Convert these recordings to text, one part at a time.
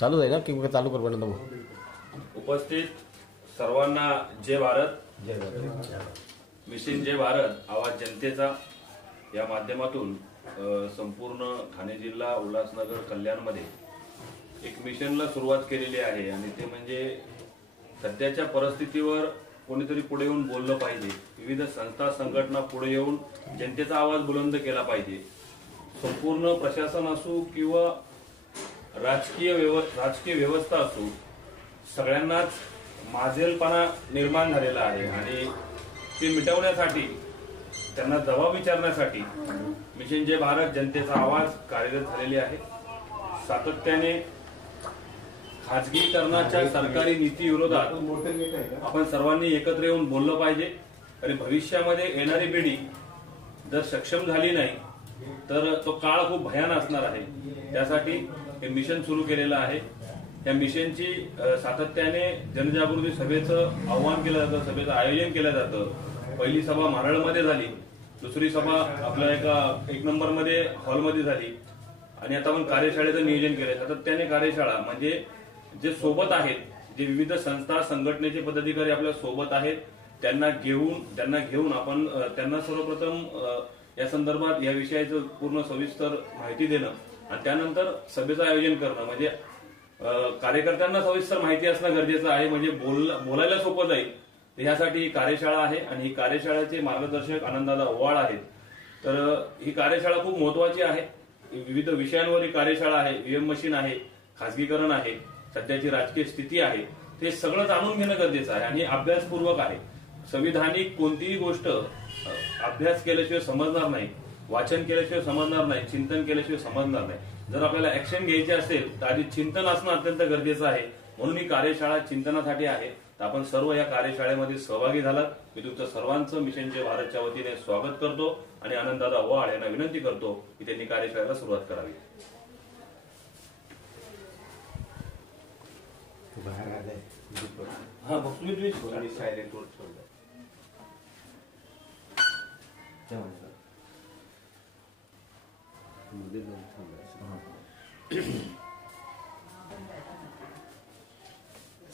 चालू आहे ना की चालू कर मग उपस्थित सर्वांना जय भारत. मिशन जय भारत आवाज जनतेचा या माध्यमातून संपूर्ण ठाणे जिल्हा उल्हासनगर कल्याणमध्ये एक मिशनला सुरुवात केलेली आहे आणि ते म्हणजे सध्याच्या परिस्थितीवर कोणीतरी पुढे येऊन बोललं पाहिजे. विविध संस्था संघटना पुढे येऊन जनतेचा आवाज बुलंद केला पाहिजे. संपूर्ण प्रशासन असो किंवा राजकीय व्यवस्था असो सगळ्यांनाच माझेलपणा निर्माण झालेला आहे आणि ते मिटवण्यासाठी त्यांना जबाब विचारण्यासाठी मिशन जय भारत जनतेचा आवाज कार्यरत झालेली आहे. सातत्याने खाजगीकरणाच्या सरकारी नीती विरोधात आपण सर्वांनी एकत्र येऊन बोललं पाहिजे आणि भविष्यामध्ये येणारी पिढी जर सक्षम झाली नाही तर तो काळ खूप भयानक असणार आहे. त्यासाठी हे मिशन सुरू केलेलं आहे. या मिशनची सातत्याने जनजागृती सभेचं आव्हान केलं जातं, सभेचं आयोजन केलं जातं. पहिली सभा मारळमध्ये झाली, दुसरी सभा आपल्या एक नंबरमध्ये हॉलमध्ये झाली आणि आता आपण कार्यशाळेचं नियोजन केलंय. सातत्याने कार्यशाळा म्हणजे जे सोबत आहेत, जे विविध संस्था संघटनेचे पदाधिकारी आपल्या सोबत आहेत त्यांना घेऊन आपण त्यांना सर्वप्रथम या संदर्भात या विषयाचं पूर्ण सविस्तर माहिती देणं आणि त्यानंतर सभेचं आयोजन करणं म्हणजे कार्यकर्त्यांना सविस्तर माहिती असणं गरजेचं आहे. म्हणजे बोलायला सोपं जाईल. यासाठी ही कार्यशाळा आहे आणि ही कार्यशाळेचे मार्गदर्शक आनंददादा ओवाळ आहेत. तर ही कार्यशाळा खूप महत्वाची आहे. विविध विषयांवर ही कार्यशाळा आहे. ईव्हीएम मशीन आहे, खासगीकरण आहे, सध्याची राजकीय स्थिती आहे, ते सगळं जाणून घेणं गरजेचं आहे आणि अभ्यासपूर्वक आहे. संविधानिक कोणतीही गोष्ट अभ्यास केल्याशिवाय समजणार नाही, वाचन केल्याशिवाय समजणार नाही, चिंतन केल्याशिवाय समजणार नाही. जर आपल्याला ऍक्शन घ्यायची असेल तर आधी चिंतन असणं अत्यंत गरजेचं आहे. म्हणून ही कार्यशाळा चिंतनासाठी आहे. तर आपण सर्व या कार्यशाळेमध्ये सहभागी झालात. मी तुमचं सर्वांचं मिशन जय भारतच्या वतीने स्वागत करतो आणि आनंददादा ओवाळ यांना विनंती करतो की त्यांनी कार्यशाळेला सुरुवात करावी.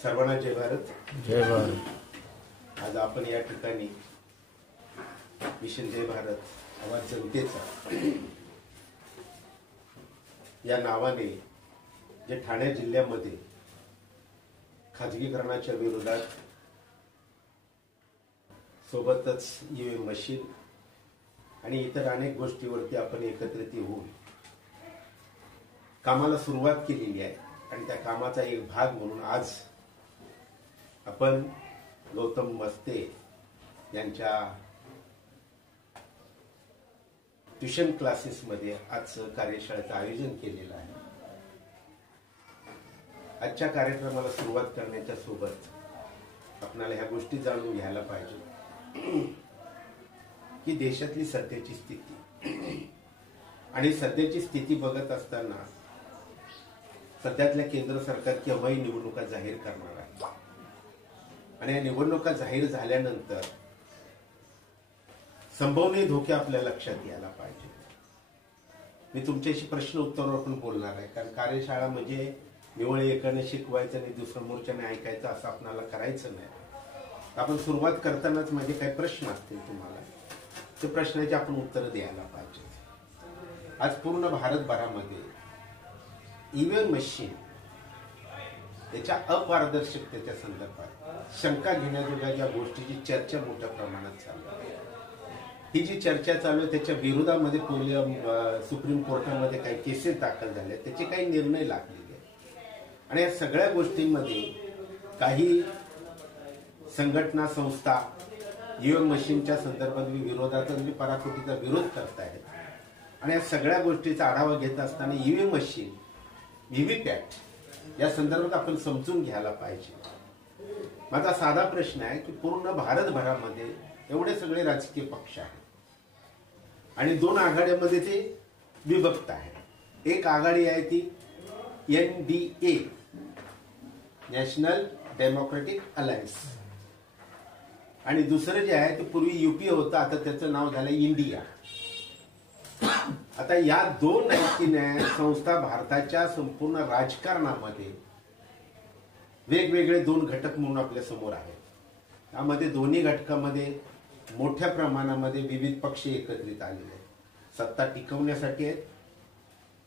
सर्वांना जय भारत. जय भारत. आज आपण या ठिकाणी मिशन जय भारत आवाज जनतेचा या नावाने जे ठाणे जिल्ह्यामध्ये खाजगीकरणाच्या विरोधात सोबतच ईव्हीएम मशीन आणि इतर अनेक गोष्टीवरती आपण एकत्रित येऊन कामाला सुरुवात केलेली आहे आणि त्या कामाचा एक भाग म्हणून आज आपण गौतम मस्ते यांच्या ट्युशन क्लासेसमध्ये आज कार्यशाळेचं आयोजन केलेलं आहे. आजच्या कार्यक्रमाला सुरुवात करण्याच्या सोबत आपल्याला ह्या गोष्टी जाणून घ्यायला पाहिजे की देशातली सध्याची स्थिती आणि सध्याची स्थिती बघत असताना सध्यातल्या केंद्र सरकार केव्हाही निवडणुका जाहीर करणार आहे आणि या निवडणुका जाहीर झाल्यानंतर संभवनीय धोके आपल्या लक्षात यायला पाहिजे. मी तुमच्याशी प्रश्न उत्तरावर पण बोलणार आहे कारण कार्यशाळा म्हणजे निवळ एकाने शिकवायचं आणि दुसऱ्या मोर्चाने ऐकायचं असं आपल्याला करायचं नाही. आपण सुरुवात करतानाच माझे काही प्रश्न असतील तुम्हाला, ते प्रश्नाची आपण उत्तरं द्यायला पाहिजे. आज पूर्ण भारतभरामध्ये ईव्हीएम मशीन याच्या अपारदर्शकतेच्या संदर्भात शंका घेण्याजोग्या ज्या गोष्टीची चर्चा मोठ्या प्रमाणात चालू आहे. ही जी चर्चा चालू आहे त्याच्या विरोधामध्ये सुप्रीम कोर्टामध्ये काही केसेस दाखल झाल्या, त्याचे काही निर्णय लागलेले आणि या सगळ्या गोष्टींमध्ये काही संघटना संस्था ईव्हीएम मशीनच्या संदर्भात विरोधात पराकोटीचा विरोध करतायत आणि या सगळ्या गोष्टीचा आढावा घेत असताना ईव्हीएम मशीन व्हीव्हीपॅट या संदर्भात आपण समजून घ्यायला पाहिजे. माझा साधा प्रश्न आहे की पूर्ण भारतभरामध्ये एवढे सगळे राजकीय पक्ष आहेत आणि दोन आघाड्यामध्ये ते विभक्त आहेत. एक आघाडी आहे ती NDA नॅशनल डेमोक्रेटिक अलायन्स आणि दुसरं जे आहे ते पूर्वी UPA होतं, आता त्याचं नाव झालं इंडिया. आता या दोन नीती न्याय संस्था भारताच्या संपूर्ण राजकारणामध्ये वेगवेगळे दोन घटक म्हणून आपल्या समोर आहेत. त्यामध्ये दोन्ही घटकामध्ये मोठ्या प्रमाणामध्ये विविध पक्ष एकत्रित आलेले आहेत. सत्ता टिकवण्यासाठी आहेत,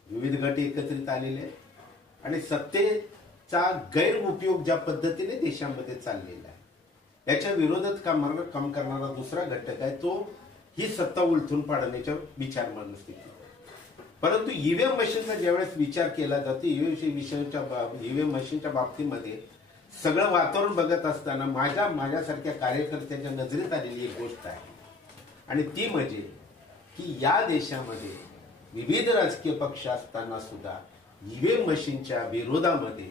विविध गट एकत्रित आलेले आहेत आणि सत्तेचा गैरउपयोग ज्या पद्धतीने देशामध्ये चाललेला आहे याच्या विरोधात काम करणारा दुसरा घटक आहे तो ही सत्ता उलथून पाडण्याच्या विचार मनस्थिती. परंतु ईव्हीएम मशीनचा ज्यावेळेस विचार केला जातो ईव्हीएम मशीनच्या बाबतीमध्ये सगळं वातावरण बघत असताना माझ्यासारख्या कार्यकर्त्याच्या नजरेत आलेली एक गोष्ट आहे आणि ती म्हणजे की या देशामध्ये विविध राजकीय पक्ष असताना सुद्धा ईव्हीएम मशीनच्या विरोधामध्ये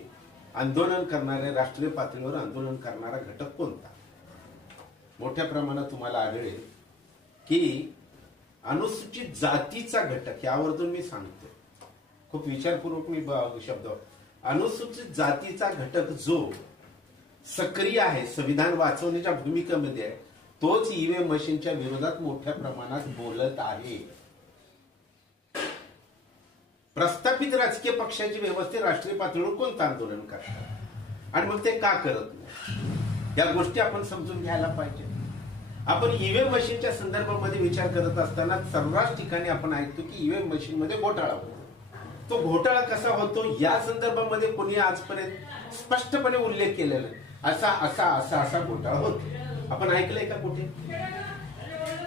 आंदोलन करणारे राष्ट्रीय पातळीवर आंदोलन करणारा घटक कोणता? मोठ्या प्रमाणात तुम्हाला आढळेल की अनुसूचित जातीचा घटक. यावरून मी सांगतो, खूप विचारपूर्वक मी शब्द, अनुसूचित जातीचा घटक जो सक्रिय आहे, संविधान वाचवण्याच्या भूमिकेमध्ये आहे, तोच ईव्हीएम मशीनच्या विरोधात मोठ्या प्रमाणात बोलत आहे. प्रस्थापित राजकीय पक्षाची व्यवस्थित राष्ट्रीय पातळीवर कोणतं आंदोलन करतात आणि मग ते का करत नाही या गोष्टी आपण समजून घ्यायला पाहिजे. आपण ईव्हीएम मशीनच्या संदर्भामध्ये विचार करत असताना सर्रास ठिकाणी आपण ऐकतो की ईव्हीएम मशीन मध्ये घोटाळा होतो. तो घोटाळा कसा होतो या संदर्भामध्ये कोणी आजपर्यंत स्पष्टपणे उल्लेख केलेला असा घोटाळा होतो. आपण ऐकलंय का कुठे?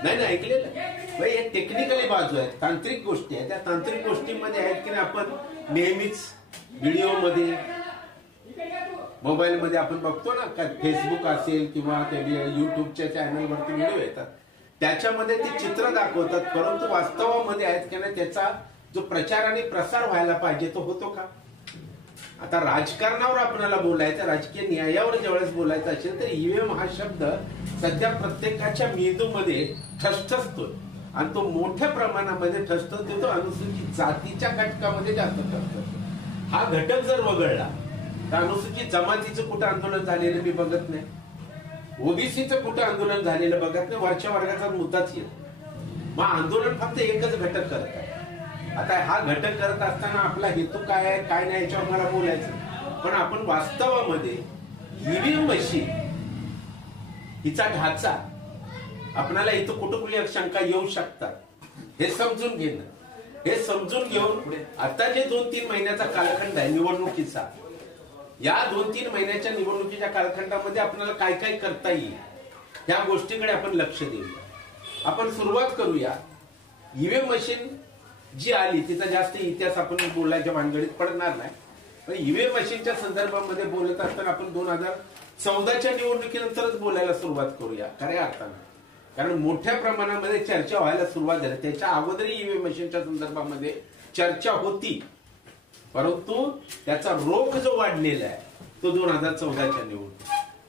नाही ऐकलेलं. हे टेक्निकली बाजू आहे, तांत्रिक गोष्टी आहेत. त्या तांत्रिक गोष्टींमध्ये आहेत की आपण नेहमीच व्हिडिओमध्ये मोबाईलमध्ये आपण बघतो ना, का फेसबुक असेल किंवा युट्यूबच्या चॅनलवरती व्हिडिओ येतात, त्याच्यामध्ये ते चित्र दाखवतात, परंतु वास्तवामध्ये आहेत की नाही त्याचा जो प्रचार आणि प्रसार व्हायला पाहिजे तो होतो का? आता राजकारणावर आपल्याला बोलायचं, राजकीय न्यायावर ज्यावेळेस बोलायचं असेल तर ईव्हीएम हा शब्द सध्या प्रत्येकाच्या मेंदूमध्ये ठसठसतोय आणि तो मोठ्या प्रमाणामध्ये ठसठसतो. तो अनुसूचित जातीच्या घटकामध्ये जास्त ठसठसतो. हा घटक जर वगळला तर अनुसूचित जमातीचं कुठं आंदोलन झालेलं मी बघत नाही, ओबीसीचं कुठं आंदोलन झालेलं बघत नाही, वरच्या वर्गाचा मुद्दाच येत. मग आंदोलन फक्त एकच घटक करत आहे. आता हा घटक करत असताना आपला हेतू काय आहे काय नाही याच्यावर मला बोलायचं, पण आपण वास्तवामध्ये ईव्हीएम मशीन हिचा ढाचा आपल्याला इथं कुठं कुठली शंका येऊ शकतात हे समजून घेणं, हे समजून घेऊन आता जे 2-3 महिन्याचा कालखंड आहे निवडणुकीचा, या 2-3 महिन्याच्या निवडणुकीच्या कालखंडामध्ये आपल्याला काय काय करता येईल या गोष्टीकडे आपण लक्ष देऊया. आपण सुरुवात करूया. ईव्हीएम मशीन जी आली तिचा जास्त इतिहास आपण बोलायच्या भानगडीत पडणार नाही, पण ईव्हीएम मशीनच्या संदर्भामध्ये बोलत असताना आपण 2014च्या निवडणुकीनंतरच बोलायला सुरुवात करूया खऱ्या अर्थानं. कारण मोठ्या प्रमाणामध्ये चर्चा व्हायला सुरुवात झाली. त्याच्या अगोदरही ईव्हीएम मशीनच्या संदर्भामध्ये चर्चा होती, परंतु त्याचा रोख जो वाढलेला आहे तो 2014च्या निवडणूक.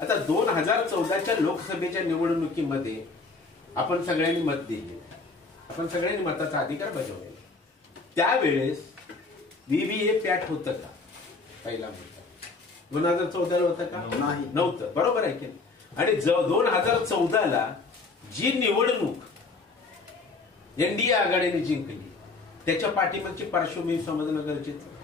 आता 2014च्या लोकसभेच्या निवडणुकीमध्ये आपण सगळ्यांनी मत दिले, आपण सगळ्यांनी मताचा अधिकार बजावला. त्यावेळेस व्हीव्हीए पॅट होतं का? पहिला मुद्दा 2014ला होतं का? नव्हतं. बरोबर आहे की नाही? आणि 2014ला जी निवडणूक एनडीए आघाडीने जिंकली त्याच्या पाठीमागची पार्श्वभूमी समजणं गरजेचं.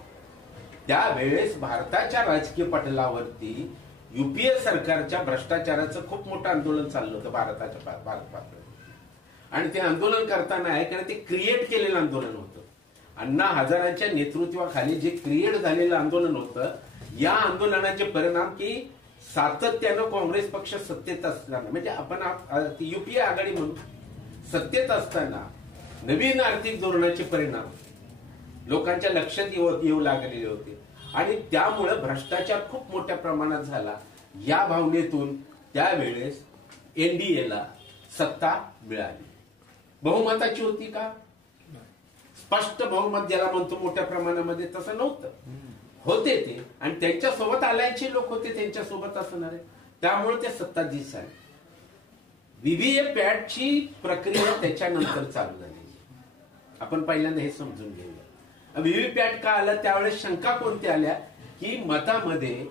त्यावेळेस भारताच्या राजकीय पटलावरती युपीए सरकारच्या भ्रष्टाचाराचं खूप मोठं आंदोलन चाललं होतं भारत पातळीवर. आणि ते आंदोलन करताना आहे कारण ते क्रिएट केलेलं आंदोलन होतं. अण्णा हजारेंच्या नेतृत्वाखाली जे क्रिएट झालेलं आंदोलन होतं, या आंदोलनाचे परिणाम की सातत्यानं काँग्रेस पक्ष सत्तेत असताना, म्हणजे आपण युपीए आघाडी म्हणून सत्तेत असताना नवीन आर्थिक धोरणाचे परिणाम लोकांच्या लक्षात येऊ लागलेले होते आणि त्यामुळे भ्रष्टाचार खूप मोठ्या प्रमाणात झाला. या भावनेतून त्यावेळेस एनडीएला सत्ता मिळाली. बहुमताची होती का? स्पष्ट बहुमत ज्याला म्हणतो मोठ्या प्रमाणामध्ये तसं नव्हतं, होते ते आणि त्यांच्यासोबत आलायचे लोक होते त्यांच्यासोबत असणारे, त्यामुळे ते सत्ताधीश झाले. व्हीव्हीए पॅटची प्रक्रिया त्याच्यानंतर चालू झाली. आपण पहिल्यांदा हे समजून घेऊया व्हीव्हीए पॅट का आलं. त्यावेळेस शंका कोणत्या आल्या की मतामध्ये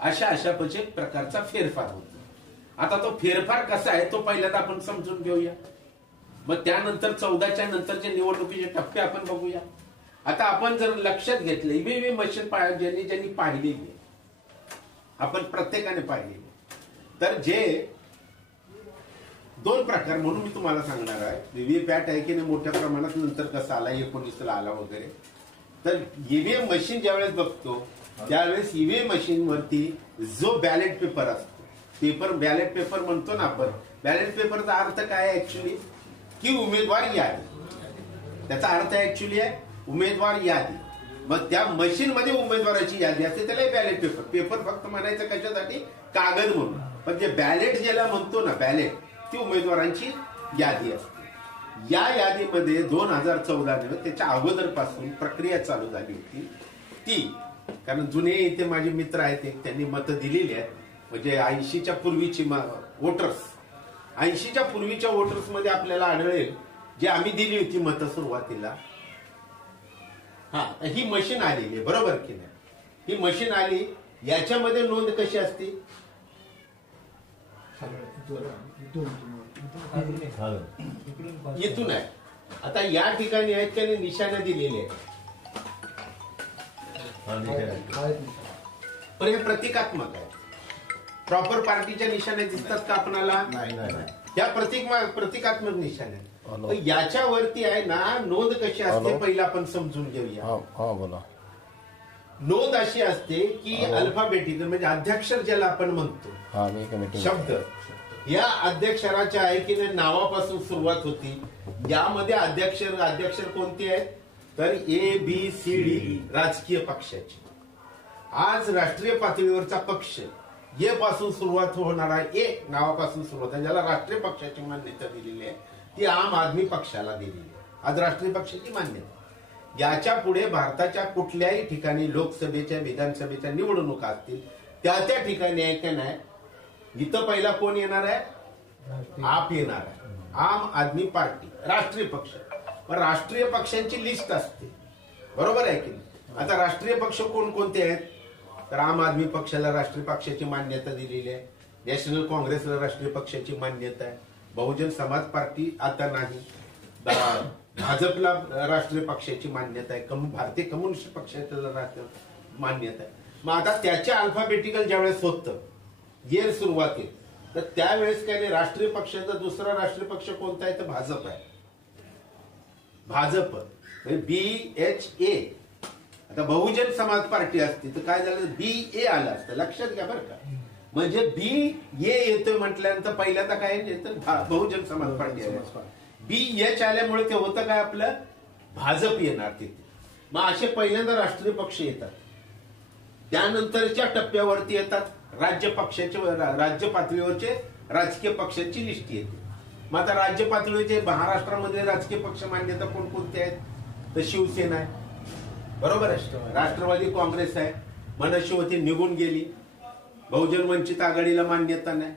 अशा प्रकारचा फेरफार होतो. आता तो फेरफार कसा आहे तो पहिल्यांदा आपण समजून घेऊया. मग त्यानंतर 14च्या नंतरचे निवडणुकीचे टप्पे आपण बघूया. आता आपण जर लक्षात घेतलं ईव्हीएम मशीन ज्यांनी पाहिलेली आपण प्रत्येकाने पाहिलेली, तर जे 2 प्रकार म्हणून मी तुम्हाला सांगणार आहे. व्हीव्हीपॅट आहे की नाही मोठ्या प्रमाणात नंतर कसा आला 19ला आला वगैरे. तर ईव्हीएम मशीन ज्यावेळेस बघतो त्यावेळेस ईव्हीएम मशीन वरती जो बॅलेट पेपर असतो, बॅलेट पेपर म्हणतो ना आपण, बॅलेट पेपरचा अर्थ काय आहे ऍक्च्युली की उमेदवार यादी. त्याचा अर्थ ऍक्च्युली आहे उमेदवार यादी. मग त्या मशीन मध्ये उमेदवाराची यादी असते त्याला बॅलेट पेपर फक्त म्हणायचं कशासाठी, कागद म्हणून. पण जे बॅलेट ज्याला म्हणतो ना बॅलेट, ती उमेदवारांची यादी असते. या यादीमध्ये 2014 त्याच्या अगोदरपासून प्रक्रिया चालू झाली होती ती, कारण जुने इथे माझे मित्र आहेत त्यांनी मतं दिलेली आहेत. म्हणजे 80च्या पूर्वीची वोटर्स, 80च्या पूर्वीच्या वोटर्स मध्ये आपल्याला आढळेल जे आम्ही दिली होती मतं सुरुवातीला. ही मशीन आलेली आहे बरोबर की नाही. ही मशीन आली, याच्यामध्ये नोंद कशी असते, इथून आहे. आता या ठिकाणी आहेत त्याने निशाणा दिलेले आहेत, पण हे प्रतिकात्मक आहे. प्रॉपर पार्टीच्या निशाणे दिसतात का आपणाला, या प्रतिकात्मक निशाणे. याच्यावरती आहे ना नोंद कशी असते पहिला आपण समजून घेऊया. बोला. नोंद अशी असते की अल्फाबेटिकल म्हणजे अध्यक्षर ज्याला आपण म्हणतो शब्द, या अध्यक्षराच्या आहे की नाही नावापासून सुरुवात होती. यामध्ये अध्यक्षर कोणती आहेत तर ABCD राजकीय पक्षाची. आज राष्ट्रीय पातळीवरचा पक्ष ए पासून सुरुवात होणारा ए नावापासून सुरुवात आहे, ज्याला राष्ट्रीय पक्षाची मान्यता दिलेली आहे ती आम आदमी पक्षाला दिलेली आहे. आज राष्ट्रीय पक्षाची मान्यता. याच्या पुढे भारताच्या कुठल्याही ठिकाणी लोकसभेच्या विधानसभेच्या निवडणुका असतील त्या ठिकाणी आहे का नाही, इथं पहिला कोण येणार आहे, आप येणार आहे, आम आदमी पार्टी राष्ट्रीय पक्ष. पण राष्ट्रीय पक्षांची लिस्ट असते बरोबर आहे की नाही. आता राष्ट्रीय पक्ष कोणकोणते आहेत तर आम आदमी पक्षाला राष्ट्रीय पक्षाची मान्यता दिलेली आहे, नॅशनल काँग्रेसला राष्ट्रीय पक्षाची मान्यता आहे, बहुजन समाज पार्टी आता नाही, भाजपला राष्ट्रीय पक्षाची मान्यता आहे, भारतीय कम्युनिस्ट पक्षाला मान्यता आहे. मग आता त्याच्या अल्फाबेटिकल ज्यावेळेस होतं येर सुरुवातीत, तर त्यावेळेस काय नाही राष्ट्रीय पक्षाचा दुसरा राष्ट्रीय पक्ष कोणता आहे तर भाजप आहे. भाजप BHA. आता बहुजन समाज पार्टी असती तर काय झालं BA आलं असतं, लक्षात घ्या बरं का. म्हणजे BA येतोय म्हटल्यानंतर पहिल्यांदा काय येतं बहुजन समाज पार्टी आहे. BH आल्यामुळे ते होतं काय आपलं भाजप येणार तिथे. मग असे पहिल्यांदा राष्ट्रीय पक्ष येतात. त्यानंतरच्या टप्प्यावरती येतात राज्य पातळीवरचे राजकीय पक्षांची लिस्ट येते. मग आता राज्य पातळीवरचे महाराष्ट्रामध्ये राजकीय पक्ष मान्यता कोणकोणते आहेत तर शिवसेना आहे बरोबर आहे, राष्ट्रवादी काँग्रेस आहे, मनसे होती निघून गेली, बहुजन वंचित आघाडीला मान्यता नाही.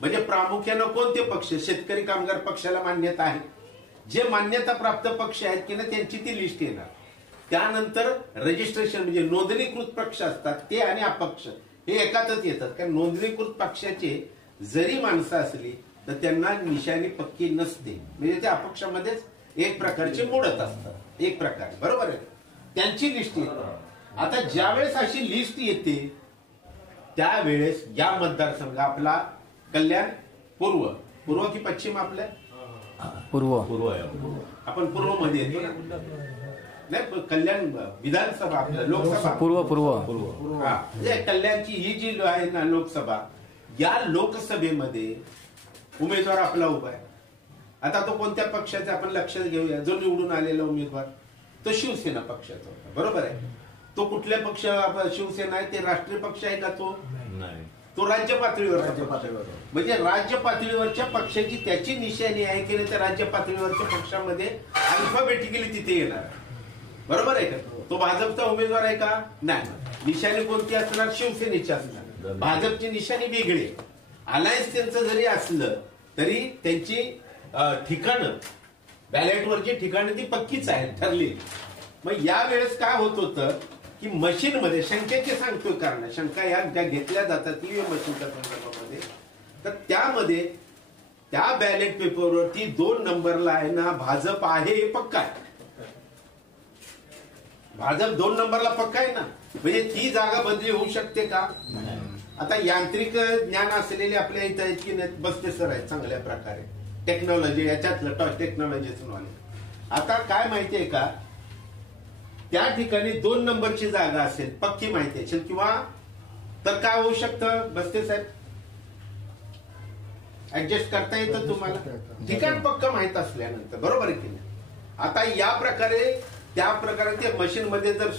म्हणजे प्रामुख्यानं कोणते पक्ष, शेतकरी कामगार पक्षाला मान्यता आहे. जे मान्यता प्राप्त पक्ष आहेत की ना त्यांची ती लिस्ट येणार. त्यानंतर रजिस्ट्रेशन म्हणजे नोंदणीकृत पक्ष असतात ते आणि अपक्ष हे एकातच येतात. कारण नोंदणीकृत पक्षाचे जरी माणसं असली तर त्यांना निशाणी पक्की नसते, म्हणजे ते अपक्षामध्येच एक प्रकारचे मोडत असतात एक प्रकारे बरोबर आहे. त्यांची लिस्ट येते. आता ज्यावेळेस अशी लिस्ट येते त्यावेळेस या मतदारसंघ आपला कल्याण पूर्व की पश्चिम आपल्या पूर्व आपण पूर्व मध्ये येतो ना, नाही कल्याण विधानसभा आपल्या लोकसभा पूर्व कल्याणची ही जी आहे ना लोकसभा, या लोकसभेमध्ये उमेदवार आपला उभा आहे. आता तो कोणत्या पक्षाचा आपण लक्षात घेऊया. जो निवडून आलेला उमेदवार तो शिवसेना पक्षाचा होता बरोबर आहे. तो कुठल्या पक्ष शिवसेना आहे ते राष्ट्रीय पक्ष आहे का तो राज्य पातळीवर. म्हणजे राज्य पातळीवरच्या पक्षाची त्याची निशाणी आहे की नाही त्या राज्य पातळीवरच्या पक्षामध्ये अल्फाबेटिकली तिथे येणार बरोबर आहे का. तो भाजपचा उमेदवार आहे का नाही, निशाणी कोणती असणार शिवसेनेची असणार. भाजपची निशाणी वेगळी. अलायन्स त्यांचं जरी असलं तरी त्यांची ठिकाणं बॅलेटवरची ठिकाणं ती पक्कीच आहेत ठरली. मग यावेळेस काय होत होतं की मशीनमध्ये शंकेचे सांगतोय कारण शंका या ज्या घेतल्या जातात ईव्हीएम मशीनच्या संदर्भामध्ये, तर त्यामध्ये त्या बॅलेट पेपरवरती 2 नंबरला आहे ना भाजप आहे हे पक्का आहे. भाजप 2 नंबरला पक्का आहे ना, म्हणजे ती जागा बदली होऊ शकते का? आता यांत्रिक ज्ञान असलेले आपल्या इथं आहेत की नाही, बसते सर आहेत चांगल्या प्रकारे, टेक्नॉलॉजी याच्यातलं टेक्नॉलॉजीचं नॉलेज. आता काय माहितीये का, त्या ठिकाणी 2 नंबरची जागा असेल, पक्की माहिती असेल किंवा तर काय होऊ शकतं बसते साहेब, ऍडजस्ट करता येतं तुम्हाला ठिकाण पक्क माहित असल्यानंतर, बरोबर आहे की नाही. आता या प्रकारे त्या प्रकारे ते मशीन मध्ये जर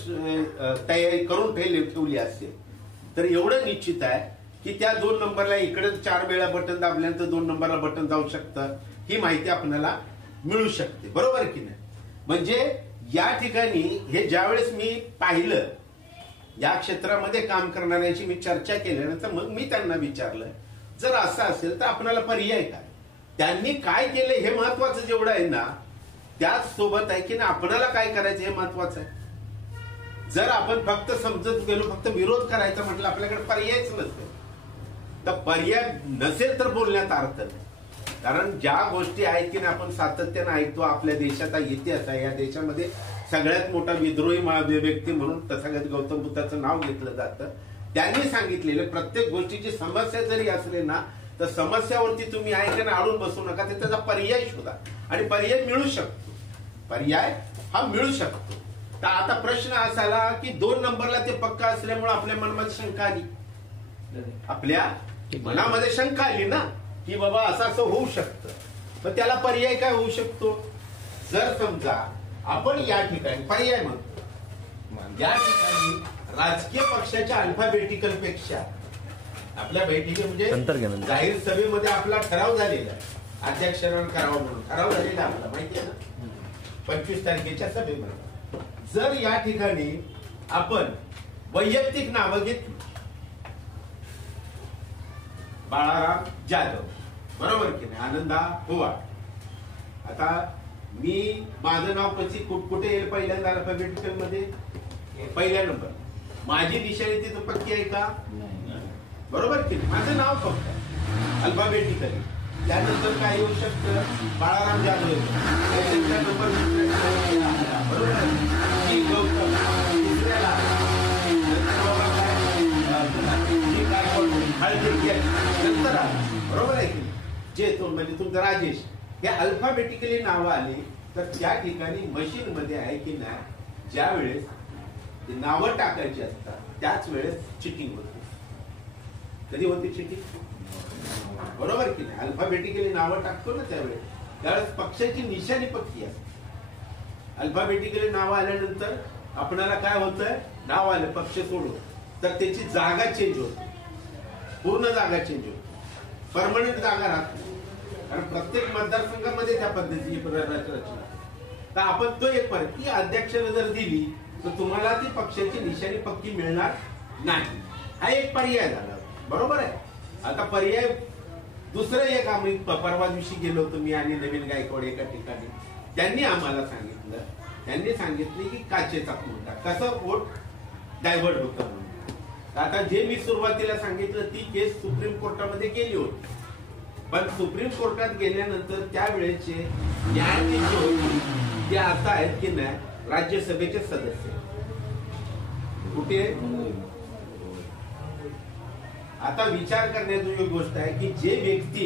तयारी करून ठेवली असेल तर एवढं निश्चित आहे की त्या 2 नंबरला इकडे 4 वेळा बटन दाबल्यानंतर 2 नंबरला बटन जाऊ शकतं, ही माहिती आपल्याला मिळू शकते, बरोबर आहे की नाही. म्हणजे या ठिकाणी हे ज्यावेळेस मी पाहिलं, या क्षेत्रामध्ये काम करणाऱ्यांशी मी चर्चा केल्यानंतर मग मी त्यांना विचारलं जर असं असेल तर आपल्याला पर्याय काय, त्यांनी काय केलं हे महत्वाचं जेवढं आहे ना, त्याच सोबत आहे की ना आपल्याला काय करायचं हे महत्वाचं आहे. जर आपण फक्त समजत गेलो, फक्त विरोध करायचा म्हटलं, आपल्याकडे पर्यायच नसेल, तर पर्याय नसेल तर बोलण्यात अर्थ नाही. कारण ज्या गोष्टी आहेत की आपण सातत्यानं ऐकतो, आपल्या देशाचा इतिहास आहे, या देशामध्ये सगळ्यात मोठा विद्रोही व्यक्ती म्हणून तथागत गौतम बुद्धाचं नाव घेतलं जातं. त्यांनी सांगितलेलं प्रत्येक गोष्टीची समस्या जरी असली ना, तर समस्यावरती तुम्ही ऐकणं आडून बसू नका, ते त्याचा पर्याय शोधा आणि पर्याय मिळू शकतो, पर्याय हा मिळू शकतो. तर आता प्रश्न असा आला की 2 नंबरला ते पक्का असल्यामुळे आपल्या मनामध्ये शंका आली, आपल्या मनामध्ये शंका आली ना की बाबा असं होऊ शकतं. तर त्याला पर्याय काय होऊ शकतो, जर समजा आपण या ठिकाणी पर्याय म्हणतो, या ठिकाणी राजकीय पक्षाच्या अल्फाबेटिकल पेक्षा आपल्या बैठकी म्हणजे जाहीर सभेमध्ये आपला ठराव झालेला आहे, अध्यक्षांवर करावा म्हणून ठराव झालेला आपला माहिती आहे ना, 25 तारखेच्या सभेमध्ये. जर या ठिकाणी आपण वैयक्तिक नावं घेतली, बाळाराम जाधव, बरोबर की नाही, आनंदा पोवाड, आता मी माझं नाव कशी कुठे येईल पहिल्यांदा अल्फाबेटिकल मध्ये, पहिल्या नंबर, माझी निशाणी तिथं पक्की आहे का, बरोबर की नाही, माझं नाव फक्त अल्फाबेटिकली. त्यानंतर काय येऊ शकतं, बाळाराम जाधव, नंबर बरोबर, नंतर बरोबर आहे की जे तो म्हणजे तुमचं राजेश, हे अल्फाबेटिकली नावं आली तर त्या ठिकाणी मशीन मध्ये आहे की नाही, ज्या वेळेस नावं टाकायची असतात त्याच वेळेस चिटिंग होते. कधी होती चिटिंग, बरोबर की नाही, अल्फाबेटिकली नावं टाकतो ना त्यावेळेस पक्षाची निशाणी पक्की असते. अल्फाबेटिकली नावं आल्यानंतर आपल्याला काय होतंय, नाव आलं पक्ष सोडून तर त्याची जागा चेंज होते, पूर्ण जागा चेंज होते, परमनंट जागा राहते, कारण प्रत्येक मतदारसंघामध्ये त्या पद्धतीची रचना. तर आपण तो एक फरक की अध्यक्षाने जर दिली तर तुम्हाला ती पक्षाची निशाणी पक्की मिळणार नाही, हा एक पर्याय झाला, बरोबर आहे. आता पर्याय दुसरं एक, आम्ही परवा दिवशी गेलो होतो मी आणि नवीन गायकवाड एका ठिकाणी, त्यांनी आम्हाला सांगितलं, त्यांनी सांगितले की काचेचा मुद्दा कसं वोट डायव्हर्ट होतं म्हणून. आता जे मी सुरुवातीला सांगितलं ती केस सुप्रीम कोर्टामध्ये गेली होती, पण सुप्रीम कोर्टात गेल्यानंतर त्यावेळेचे न्यायाधीश जे होते ते आता आहेत की नाही, राज्यसभेचे सदस्य. कुठे आता विचार करण्याची गोष्ट आहे की जे व्यक्ती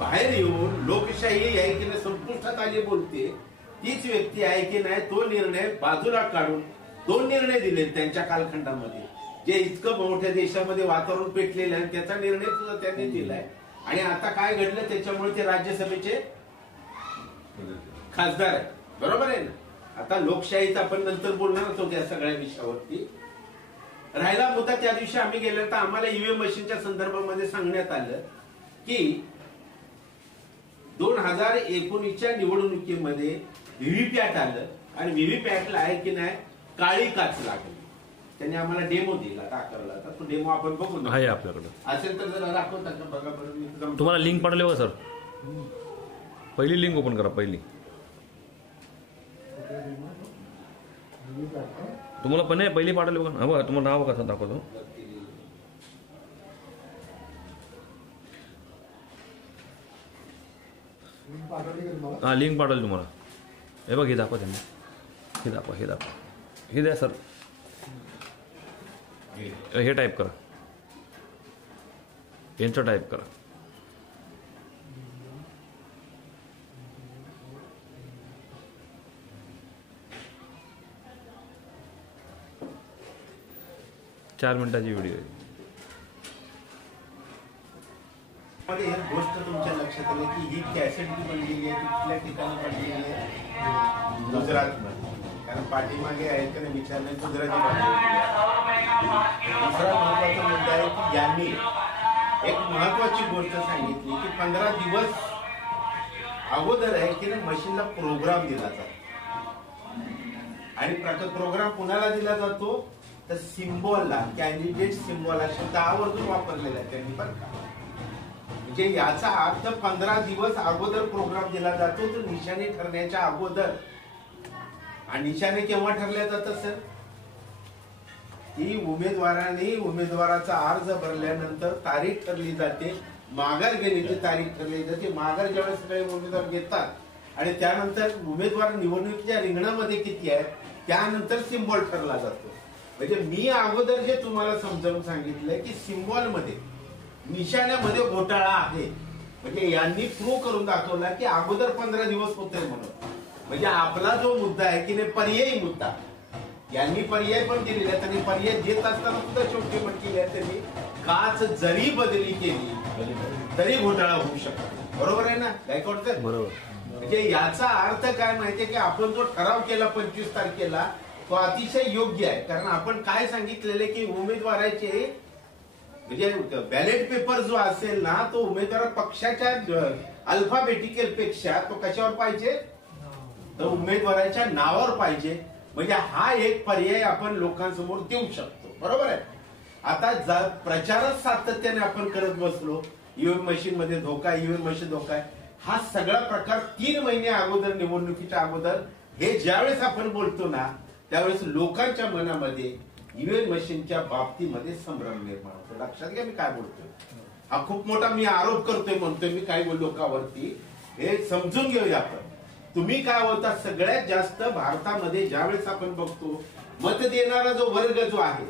बाहेर येऊन लोकशाही आहे की नाही संपुष्टात आली बोलते, तीच व्यक्ती आहे की नाही तो निर्णय बाजूला काढून 2 निर्णय दिले त्यांच्या कालखंडामध्ये, जे इतकं मोठ्या देशामध्ये वातावरण पेटलेलं आहे त्याचा निर्णय सुद्धा त्यांनी दिलाय. आणि आता काय घडलं त्याच्यामुळे ते राज्यसभेचे खासदार आहे, बरोबर आहे ना. आता लोकशाहीचा आपण नंतर बोलणारच होतो या सगळ्या विषयावरती. राहिला मुद्दा, त्या दिवशी आम्ही गेलो तर आम्हाला ईव्हीएम मशीनच्या संदर्भामध्ये सांगण्यात आलं की 2019च्या निवडणुकीमध्ये व्हीव्हीपॅट आलं आणि व्हीव्हीपॅटला आहे की नाही काळी काच लागली. त्यांनी आम्हाला डेमो दिला, दाखवला, तर तो डेमो आपण बघू आहे आपल्याकडे, असेल तर जरा दाखवता का, बघा बरं. तुम्हाला लिंक पाठवली बघा सर, पहिली लिंक ओपन करा, पहिली तुम्हाला पण आहे, पहिली पाठवली बघा. बघा तुम्हाला नाव कसं दाखवतो, हां लिंक पाठवली तुम्हाला. हे बघ हे दाखवा त्यांना. हे दाखवा हे दाखवा. हे द्या सर. हे टाईप करा. यांचं टाईप करा. चार मिनिटाची व्हिडिओ आहे. मध्ये एक गोष्ट तुमच्या लक्षात आली की ही कॅसेट जी बनलेली आहे ती कुठल्या ठिकाणी बनलेली आहे? गुजरातमध्ये. कारण पाठीमागे आहेत का नाही विचारले गुजराती दुसरा महत्वाचा मुद्दा आहे की यांनी एक महत्वाची गोष्ट सांगितली की 15 दिवस अगोदर आहे की नाही मशीनला प्रोग्राम दिला जातो. आणि प्रोग्राम कुणाला दिला जातो तर सिम्बॉलला, कॅन्डिडेट सिम्बॉल अशा 10 वर्जून वापरलेला आहे त्यांनी बरं का. म्हणजे याचा अर्थ 15 दिवस अगोदर प्रोग्राम दिला जातो तो निशाणे ठरण्याच्या अगोदर. आणि निशाणे केव्हा ठरल्या जातात सर? की उमेदवाराने उमेदवाराचा अर्ज भरल्यानंतर तारीख ठरली जाते, माघार घेण्याची तारीख ठरली जाते. माघार ज्यावेळेस सगळे उमेदवार घेतात आणि त्यानंतर उमेदवार निवडणुकीच्या रिंगणामध्ये किती आहे त्यानंतर सिम्बॉल ठरला जातो. म्हणजे मी अगोदर जे तुम्हाला समजावून सांगितलंय की सिम्बॉलमध्ये निशाण्यामध्ये घोटाळा आहे. म्हणजे यांनी प्रूव्ह करून दाखवला की अगोदर 15 दिवस होते म्हणून. म्हणजे आपला जो मुद्दा आहे की नाही पर्यायी मुद्दा, यांनी पर्याय पण दिलेले आहेत आणि पर्याय देत असताना सुद्धा शेवटी म्हटलेले आहे त्यांनी काच जरी बदली केली तरी घोटाळा होऊ शकतो. बरोबर आहे ना गायकवाड सर? बरोबर. म्हणजे याचा अर्थ काय माहितीये की आपण जो ठराव केला 25 तारखेला तो अतिशय योग्य आहे. कारण आपण काय सांगितलेले की उमेदवाराचे म्हणजे बॅलेट पेपर जो असेल ना तो उमेदवार पक्षाच्या अल्फाबेटिकल पेक्षा तो कशावर पाहिजे तर उमेदवाराच्या नावावर पाहिजे. म्हणजे हा एक पर्याय आपण लोकांसमोर देऊ शकतो. बरोबर आहे. आता प्रचारच सातत्याने आपण करत बसलो ईव्हीएम मशीन मध्ये धोका, ईव्हीएम मशीन धोका आहे. हा सगळा प्रकार 3 महिने अगोदर निवडणुकीच्या अगोदर हे ज्यावेळेस आपण बोलतो ना त्यावेळेस लोकांच्या मनामध्ये ईव्हीएम मशीनच्या बाबतीमध्ये संभ्रम निर्माण होतो. लक्षात घ्या मी काय बोलतोय. हा खूप मोठा मी आरोप करतोय म्हणतोय मी काही लोकांवरती. हे समजून घेऊया आपण. तुम्ही काय बोलता सगळ्यात जास्त भारतामध्ये ज्यावेळेस आपण बघतो मत देणारा जो वर्ग जो आहे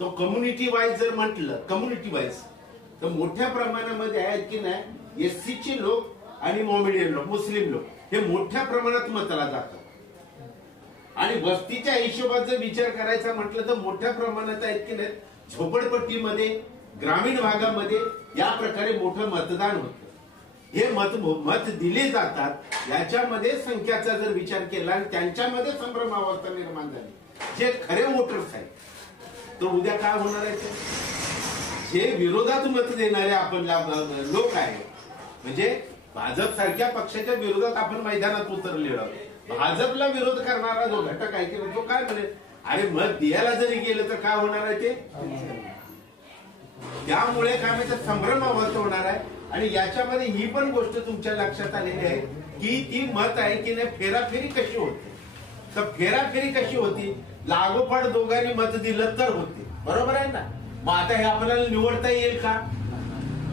तो कम्युनिटी वाईज जर म्हटलं कम्युनिटी वाईज तर मोठ्या प्रमाणामध्ये आहेत की नाही एससीचे लोक आणि मोमेडियन लोक, मुस्लिम लोक हे मोठ्या प्रमाणात मताला जातात. आणि वस्तीच्या हिशोबात जर विचार करायचा म्हटलं तर मोठ्या प्रमाणात आहेत की नाही झोपडपट्टीमध्ये, ग्रामीण भागामध्ये या प्रकारे मोठं मतदान होतं. हे मत दिले जातात. याच्यामध्ये संख्याचा जर विचार केला आणि त्यांच्यामध्ये संभ्रमावस्था निर्माण झाली जे खरे वोटर्स आहेत तर उद्या काय होणार आहे जे विरोधात मत देणारे आपण लोक आहेत. म्हणजे भाजप सारख्या पक्षाच्या विरोधात आपण मैदानात उतरलेलो आहोत. भाजपला विरोध करणारा जो घटक आहे की तो काय म्हणेल अरे मत द्यायला जरी गेलं तर काय होणार आहे ते. त्यामुळे काय म्हणजे संभ्रमावस्था होणार आहे. आणि याच्यामध्ये ही पण गोष्ट तुमच्या लक्षात आलेली आहे की ती मत आहे की नाही फेराफेरी कशी होते. तर फेराफेरी कशी होती लागोपाठ दोघांनी मत दिलं तर होते. बरोबर आहे ना. मग आता हे आपल्याला निवडता येईल का?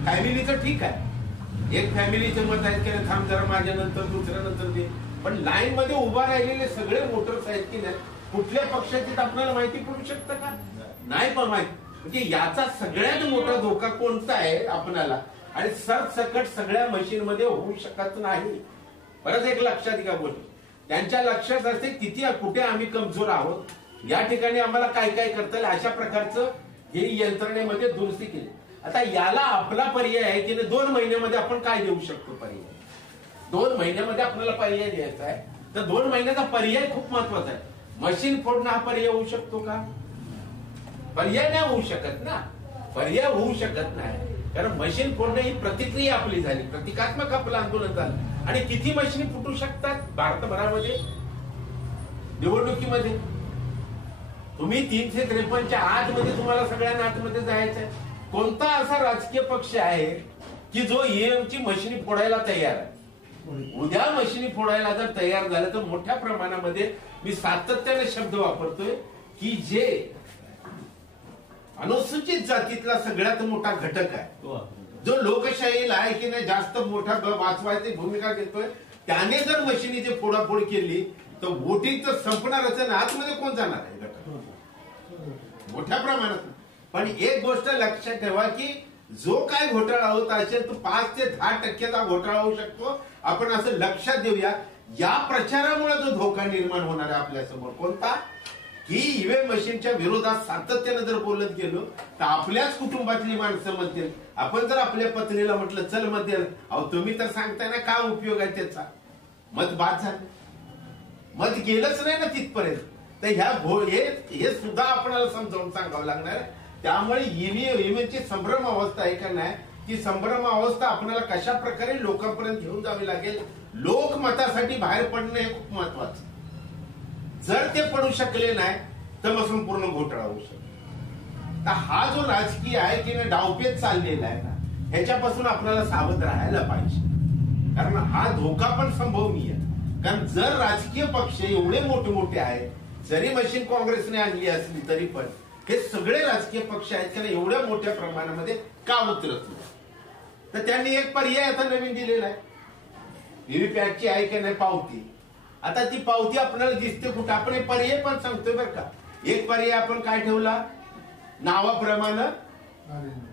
फॅमिलीचं ठीक आहे. एक फॅमिलीचं मत आहे की थांब जरा माझ्या नंतर दुसऱ्या नंतर दे. पण लाईन मध्ये उभा राहिलेले सगळे वोटर्स आहेत की नाही कुठल्या पक्षाची आपल्याला माहिती पडू शकतं का? नाही पण माहिती. म्हणजे याचा सगळ्यात मोठा धोका कोणता आहे आपल्याला आणि सरसकट सगळ्या मशीन मध्ये होऊ शकत नाही. परत एक लक्षात घ्या गोष्ट त्यांच्या लक्षात असते किती कुठे आम्ही कमजोर आहोत, या ठिकाणी आम्हाला काय काय करता येईल अशा प्रकारचं हे यंत्रणेमध्ये दुरुस्ती केली. आता याला आपला पर्याय आहे की 2 महिन्यामध्ये आपण काय देऊ शकतो पर्याय. 2 महिन्यामध्ये आपल्याला पर्याय द्यायचा आहे तर 2 महिन्याचा पर्याय खूप महत्वाचा आहे. मशीन फोडणं हा पर्याय होऊ शकतो का? पर्याय नाही होऊ शकत ना. पर्याय होऊ शकत नाही कारण मशीन फोडणं ही प्रतिक्रिया आपली झाली, प्रतिकात्मक आपलं आंदोलन झालं. आणि किती मशीन फुटू शकतात भारतभरामध्ये निवडणुकीमध्ये? तुम्ही 353च्या आतमध्ये तुम्हाला सगळ्यांना आतमध्ये जायचं आहे. कोणता असा राजकीय पक्ष आहे की जो ईएमची मशिनी फोडायला तयार आहे? उद्या मशिनी फोडायला जर तयार झालं तर मोठ्या प्रमाणामध्ये मी सातत्याने शब्द वापरतोय की जे अनुसूचित जातीतला सगळ्यात मोठा घटक आहे जो लोकशाहीला आहे की नाही जास्त मोठा वाचवायची भूमिका घेतोय, त्याने जर मशिनीची फोडाफोड केली तर वोटिंग तर संपणारच आहे ना. आतमध्ये कोण जाणार आहे गटात मोठ्या प्रमाणात. पण एक गोष्ट लक्षात ठेवा की जो काय घोटाळा होत असेल तो 5 ते 10% घोटाळा होऊ शकतो. आपण असं लक्षात देऊया. या प्रचारामुळे जो धोका निर्माण होणार आहे आपल्यासमोर कोणता, की ईव्हीएम मशीनच्या विरोधात सातत्यानं जर बोलत गेलो तर आपल्याच कुटुंबातली माणसं म्हणतील. आपण जर आपल्या पत्नीला म्हटलं चल मत द्याल, अहो तुम्ही तर सांगताय ना काय उपयोग आहे त्याचा, मत बाद झालं, मत गेलंच नाही ना तिथपर्यंत. तर हे सुद्धा आपल्याला समजावून सांगावं लागणार. त्यामुळे ईव्हीएमची संभ्रम अवस्था आहे का नाही, ती संभ्रम अवस्था आपल्याला कशा प्रकारे लोकांपर्यंत घेऊन जावी लागेल. लोकमतासाठी बाहेर पडणं हे खूप महत्वाचं. जर ते पडू शकले नाही तर मग संपूर्ण घोटाळा होऊ शकतो. तर हा जो राजकीय आहे की नाही डावपेच चाललेला आहे ना, ह्याच्यापासून आपल्याला सावध राहायला पाहिजे. कारण हा धोका पण संभवनीय. कारण जर राजकीय पक्ष एवढे मोठे मोठे आहेत, जरी मशीन काँग्रेसने आणली असली तरी पण हे सगळे राजकीय पक्ष आहेत की नाही एवढ्या मोठ्या प्रमाणामध्ये का उतरत नाही. तर त्यांनी एक पर्याय आता नवीन दिलेला आहे. व्हीव्हीपॅटची आहे की नाही पावती. आता ती पावती आपल्याला दिसते कुठं, आपण हे पर्याय पण सांगतोय बरं का. एक पर्याय आपण काय ठेवला, नावाप्रमाणे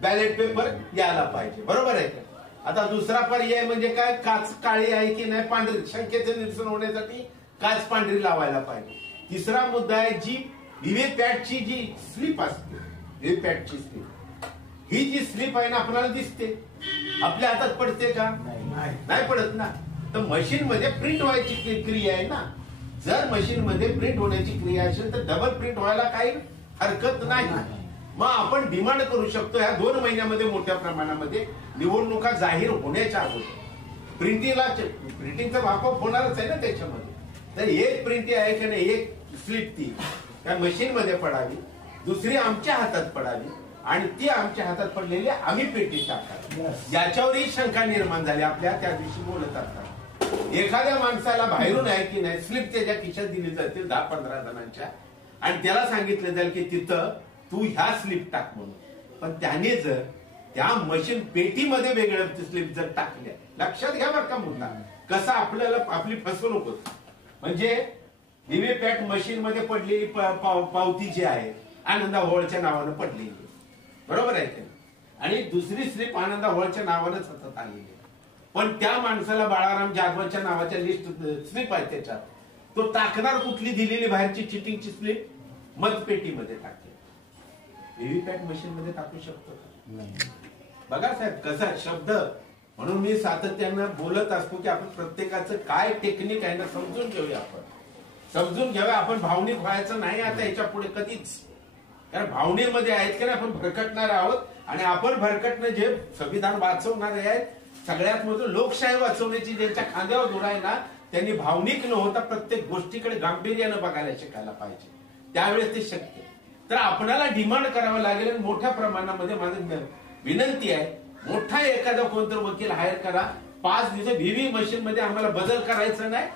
बॅलेट पेपर यायला पाहिजे, बरोबर आहे का. आता दुसरा पर्याय म्हणजे काय, काच काळी आहे की नाही पांढरी, शंकेचं निरसन होण्यासाठी काच पांढरी लावायला पाहिजे. तिसरा मुद्दा आहे जी व्हीव्हीपॅटची जी स्लिप असते, व्हीव्हीपॅटची स्लिप, ही जी स्लिप आहे ना आपल्याला दिसते, आपल्या हातात पडते का, नाही पडत ना. तर मशीन मध्ये प्रिंट व्हायची क्रिया आहे ना. जर मशीन मध्ये प्रिंट होण्याची क्रिया असेल तर डबल प्रिंट व्हायला काही हरकत नाही. मग आपण डिमांड करू शकतो या 2 महिन्यामध्ये मोठ्या प्रमाणामध्ये निवडणुका जाहीर होण्याच्या अगोदर प्रिंटिंगचा वापर होणारच आहे ना त्याच्यामध्ये. तर एक प्रिंट आहे की नाही, एक स्लिप ती त्या मशीन मध्ये पडावी, दुसरी आमच्या हातात पडावी आणि ती आमच्या हातात पडलेली आम्ही पेटीत टाकावी. याच्यावरही शंका निर्माण झाली आपल्या त्या दिवशी बोलत असताना. एखाद्या माणसाला बाहेरून आहे की नाही स्लिप त्याच्या खिशात दिली जातील 10-15 जणांच्या आणि त्याला सांगितलं जाईल की तिथं तू ह्या स्लिप टाक म्हणून. पण त्याने जर त्या मशीन पेटीमध्ये वेगळ्या स्लिप जर टाकल्या, लक्षात घ्या बरं का मुद्दा कसा आपल्याला आपली फसवणूक होती. म्हणजे व्हीव्हीपॅट मशीन मध्ये पडलेली पावती जी आहे आनंदा होळच्या नावानं पडलेली, बरोबर आहे का. आणि दुसरी स्लिप आनंदा होळच्या नावानं सतत आलेली. पण त्या माणसाला बाळाराम जाधवाच्या नावाच्या लिस्ट स्लिप आहे त्याच्यात, तो टाकणार कुठली दिलेली बाहेरची चिटिंगची स्लिप, मतपेटीमध्ये टाकेल. व्हीव्हीपॅट मशीन मध्ये टाकू शकतो का, बघा साहेब कसा शब्द. म्हणून मी सातत्यानं बोलत असतो की आपण प्रत्येकाचं काय टेक्निक आहे ना समजून घेऊया. आपण समजून घ्यावे. आपण भावनिक व्हायचं नाही आता याच्या पुढे कधीच. कारण भावनेमध्ये आहेत की नाही आपण भरकटणार आहोत. आणि आपण भरकटणं जे संविधान वाचवणारे आहेत, सगळ्यात मोठं लोकशाही वाचवण्याची ज्यांच्या खांद्यावर धुरा आहे ना, त्यांनी भावनिक न होता प्रत्येक गोष्टीकडे गांभीर्यानं बघायला शिकायला पाहिजे. त्यावेळेस ते शक्य. तर आपल्याला डिमांड करावं लागेल. आणि मोठ्या प्रमाणामध्ये माझं विनंती आहे, मोठा एखादा कोणतं वकील हायर करा. 5 दिवस व्हीव्ही मशीन मध्ये आम्हाला बदल करायचा नाही.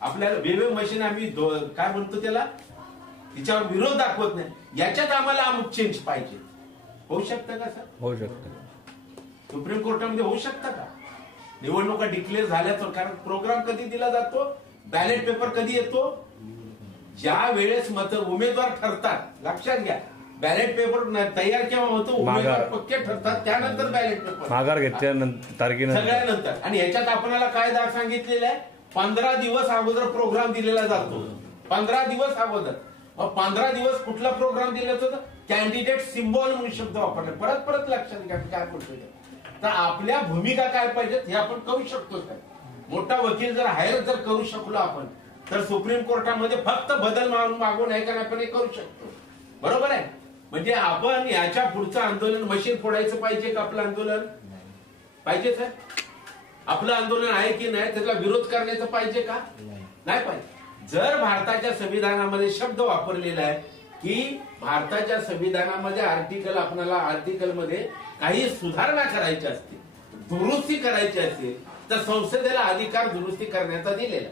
आपल्याला व्हीव्ही मशीन आम्ही काय म्हणतो त्याला, तिच्यावर विरोध दाखवत नाही. याच्यात आम्हाला अमुक चेंज पाहिजे. होऊ शकतं का सर? होऊ शकतं. सुप्रीम कोर्टामध्ये होऊ शकतं का? निवडणुका डिक्लेअर झाल्याचं. कारण प्रोग्राम कधी दिला जातो, बॅलेट पेपर कधी येतो, ज्या वेळेस उमेदवार ठरतात. लक्षात घ्या, बॅलेट पेपर तयार केव्हा होतो, उमेदवार पक्के ठरतात त्यानंतर बॅलेट पेपर माघार घेतल्यानंतर तारखेनंतर सगळ्यानंतर. आणि ह्याच्यात आपल्याला काय सांगितलेलं आहे, 15 दिवस अगोदर प्रोग्राम दिलेला जातो. 15 दिवस अगोदर. मग 15 दिवस कुठला प्रोग्राम दिला जातो, कॅन्डिडेट सिम्बॉल म्हणून शब्द वापरले. परत लक्षात घ्या काय बोलतोय. तर आपल्या भूमिका काय पाहिजेत हे आपण करू शकतो. मोठा वकील जर हायर जर करू शकलो आपण, तर सुप्रीम कोर्टामध्ये फक्त बदल मागून आहे का आपण हे करू शकतो, बरोबर आहे. म्हणजे आपण याच्या पुढचं आंदोलन मशीन फोडायचं पाहिजे का, आपलं आंदोलन पाहिजे सर, आपलं आंदोलन आहे की नाही, त्याचा विरोध करण्याचं पाहिजे का, नाही पाहिजे. जर भारताच्या संविधानामध्ये शब्द वापरलेला आहे की भारताच्या संविधानामध्ये आर्टिकलमध्ये काही सुधारणा करायची असते, दुरुस्ती करायची असेल, तर संसदेला अधिकार दुरुस्ती करण्याचा दिलेला.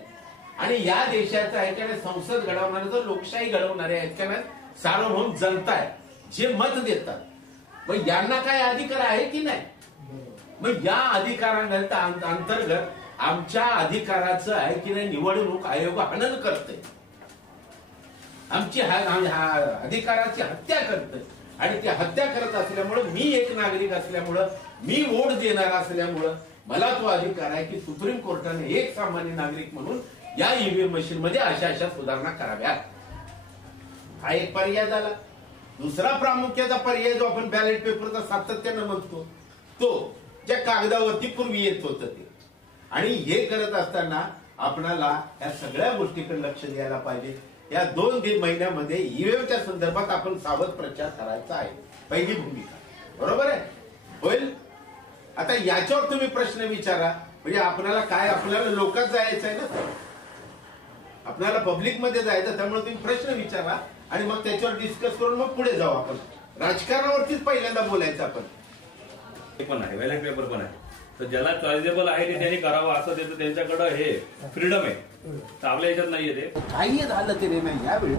आणि या देशाचं आहे का नाही, संसद घडवणारे तर लोकशाही घडवणारे आहेत का नाही, सार्वभौम जनता आहे, जे मत देतात. मग यांना काय अधिकार आहे की नाही, मग या अंतर्गत आमच्या अधिकाराचं आहे की नाही निवडणूक आयोग हनन करते, आमची अधिकाराची हत्या करते. आणि ती हत्या करत असल्यामुळं मी एक नागरिक असल्यामुळं मी वोट देणार असल्यामुळं मला तो अधिकार आहे की सुप्रीम कोर्टाने एक सामान्य नागरिक म्हणून या ईव्हीएम मशीन मध्ये अशा सुधारणा कराव्यात. हा एक पर्याय झाला. दुसरा प्रामुख्याचा पर्याय जो आपण बॅलेट पेपरचा सातत्यानं म्हणतो तो ज्या कागदावरती पूर्वी येत होतं ते. आणि हे करत असताना आपणाला या सगळ्या गोष्टीकडे लक्ष द्यायला पाहिजे. या 2 महिन्यामध्ये ईव्हीएमच्या संदर्भात आपण सावध प्रचार करायचा आहे, पहिली भूमिका. बरोबर आहे, होईल. आता याच्यावर तुम्ही प्रश्न विचारा, म्हणजे आपल्याला लोकात जायचं आहे ना, आपल्याला पब्लिकमध्ये जायचं, त्यामुळे तुम्ही प्रश्न विचारा आणि मग त्याच्यावर डिस्कस करून मग पुढे जाऊ. आपण राजकारणावरतीच पहिल्यांदा बोलायचं. आपण हे पण आहे, बॅलेट पेपर पण आहे, तर ज्याला चॉईसेबल आहे ते त्यांनी करावं असं त्यांच्याकडे हे फ्रीडम आहे. तर आपल्या याच्यात नाहीये ते. काही झालं तरी नाही यावेळी